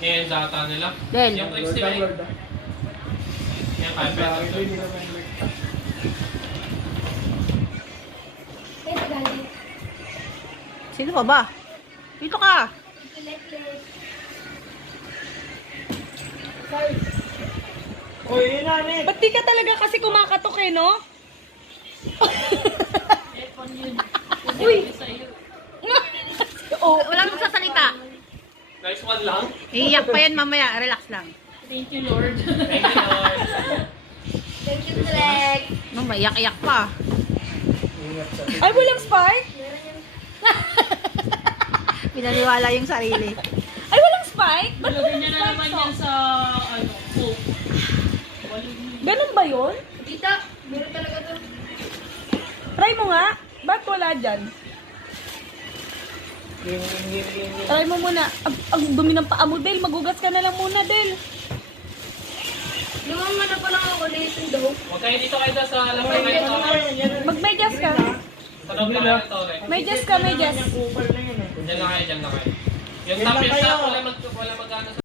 Ngayon data nila. Del. Yung akin, hindi naman Lord. Kaya galit. Sino pa ba? Dito ka. Uy, yun na. Ba't di ka talaga kasi kumakatok eh, no? Nice one lang. Iiyak pa yan mamaya. Relax lang. Thank you, Lord. Thank you, Lord. Thank you, Trek. No, maiyak-iyak pa. Ay, walang spike? Meron yung Pinaniwala yung sarili. Ay, walang spike? Ba't Lagyan niya na naman yan sa, ano, coke. Ganun ba yun? Tita, meron talaga to. Try mo nga. Ba't wala dyan? Try mo muna. Ang, ang dumi ng paa mo, Del. Magugas ka na lang muna, Del. Lumang na pa lang ako ulitin daw. Huwag kayo dito kayo sa alam Ay, na kayo. Magmedyas ka. Sa loob na kayo to, eh. Medyas ka, medyas. Na. Diyan na kayo, diyan na kayo. Yung lang kayo. top, wala mag, wala mag ano sa